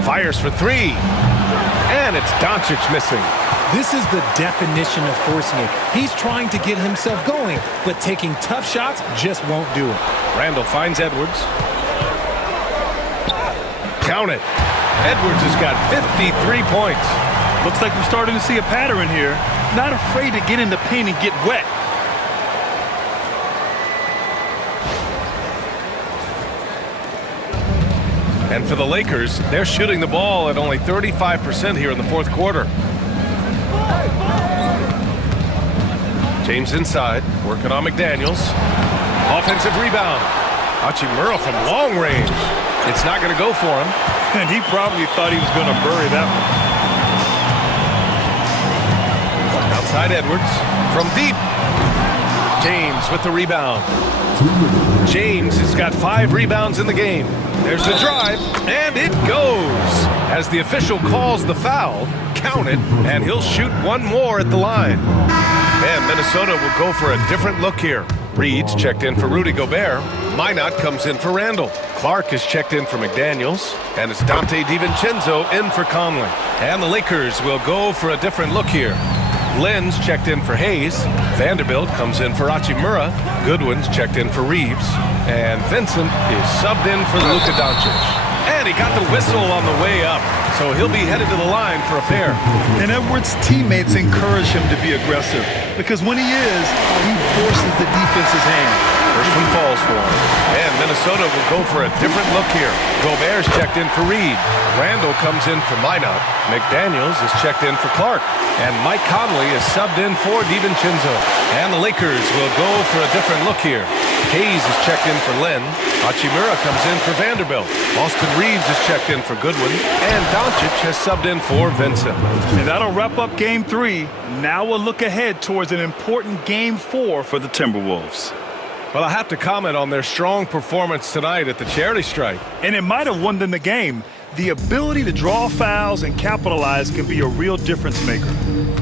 Fires for 3. And it's Doncic missing. This is the definition of forcing it. He's trying to get himself going, but taking tough shots just won't do it. Randall finds Edwards. Count it. Edwards has got 53 points. Looks like we're starting to see a pattern here. Not afraid to get in the paint and get wet. And for the Lakers, they're shooting the ball at only 35% here in the fourth quarter. James inside, working on McDaniels. Offensive rebound. Hachimura from long range. It's not going to go for him. And he probably thought he was going to bury that one. Outside Edwards from deep. James with the rebound. James has got 5 rebounds in the game. There's the drive, and it goes. As the official calls the foul, count it, and he'll shoot one more at the line. And Minnesota will go for a different look here. Reed's checked in for Rudy Gobert. Minot comes in for Randall. Clark is checked in for McDaniels. And it's Dante DiVincenzo in for Conley. And the Lakers will go for a different look here. Lynn's checked in for Hayes. Vanderbilt comes in for Hachimura. Goodwin's checked in for Reeves. And Vincent is subbed in for Luka Doncic. And he got the whistle on the way up, so he'll be headed to the line for a pair. And Edwards' teammates encourage him to be aggressive, because when he is, he forces the defense's hand. First one falls for him. And Minnesota will go for a different look here. Gobert's checked in for Reed. Randall comes in for Minot. McDaniels is checked in for Clark. And Mike Conley is subbed in for DiVincenzo. And the Lakers will go for a different look here. Hayes is checked in for Lynn. Hachimura comes in for Vanderbilt. Austin Reeves is checked in for Goodwin. And Doncic has subbed in for Vincent. And that'll wrap up Game 3. Now we'll look ahead towards an important Game 4 for the Timberwolves. Well, I have to comment on their strong performance tonight at the charity strike. And it might have won them the game. The ability to draw fouls and capitalize can be a real difference maker.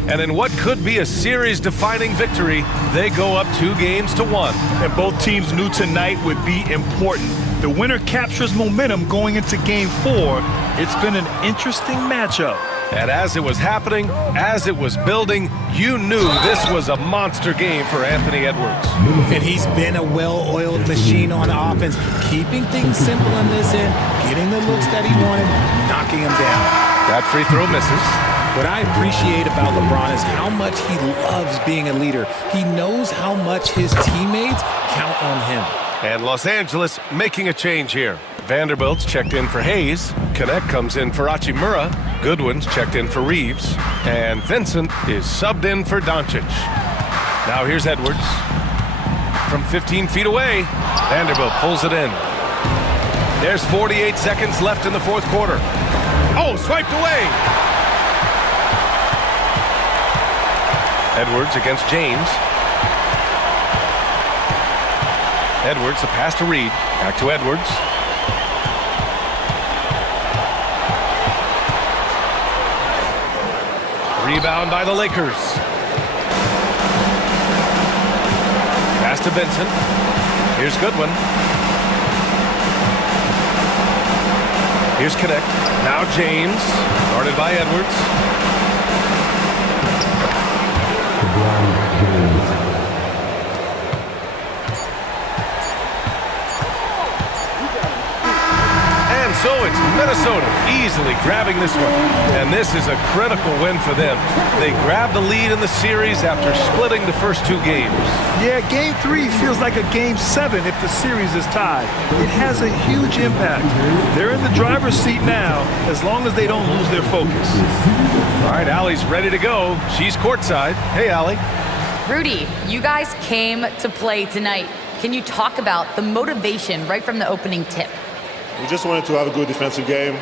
And in what could be a series-defining victory, they go up 2-1. And both teams knew tonight would be important. The winner captures momentum going into Game 4. It's been an interesting matchup. And as it was happening, as it was building, you knew this was a monster game for Anthony Edwards. And he's been a well-oiled machine on offense, keeping things simple in this end, getting the looks that he wanted, knocking him down. That free throw misses. What I appreciate about LeBron is how much he loves being a leader. He knows how much his teammates count on him. And Los Angeles making a change here. Vanderbilt's checked in for Hayes. Connect comes in for Hachimura. Goodwin's checked in for Reeves. And Vincent is subbed in for Doncic. Now here's Edwards. From 15 feet away, Vanderbilt pulls it in. There's 48 seconds left in the fourth quarter. Oh, swiped away! Edwards against James. Edwards, the pass to Reed. Back to Edwards. Rebound by the Lakers. Pass to Vincent. Here's Goodwin. Here's Connect. Now James. Guarded by Edwards. So it's Minnesota easily grabbing this one. And this is a critical win for them. They grabbed the lead in the series after splitting the first 2 games. Yeah, Game 3 feels like a Game 7 if the series is tied. It has a huge impact. They're in the driver's seat now, as long as they don't lose their focus. All right, Allie's ready to go. She's courtside. Hey, Allie. Rudy, you guys came to play tonight. Can you talk about the motivation right from the opening tip? We just wanted to have a good defensive game,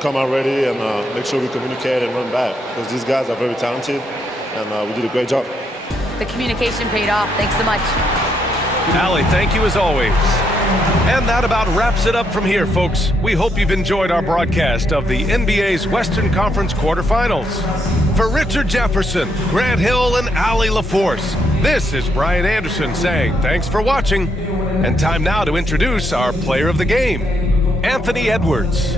come out ready and make sure we communicate and run back, because these guys are very talented, and we did a great job. The communication paid off. Thanks so much. Allie, thank you as always. And that about wraps it up from here, folks. We hope you've enjoyed our broadcast of the NBA's Western Conference quarterfinals. For Richard Jefferson, Grant Hill, and Allie LaForce, this is Brian Anderson saying thanks for watching. And time now to introduce our player of the game, Anthony Edwards.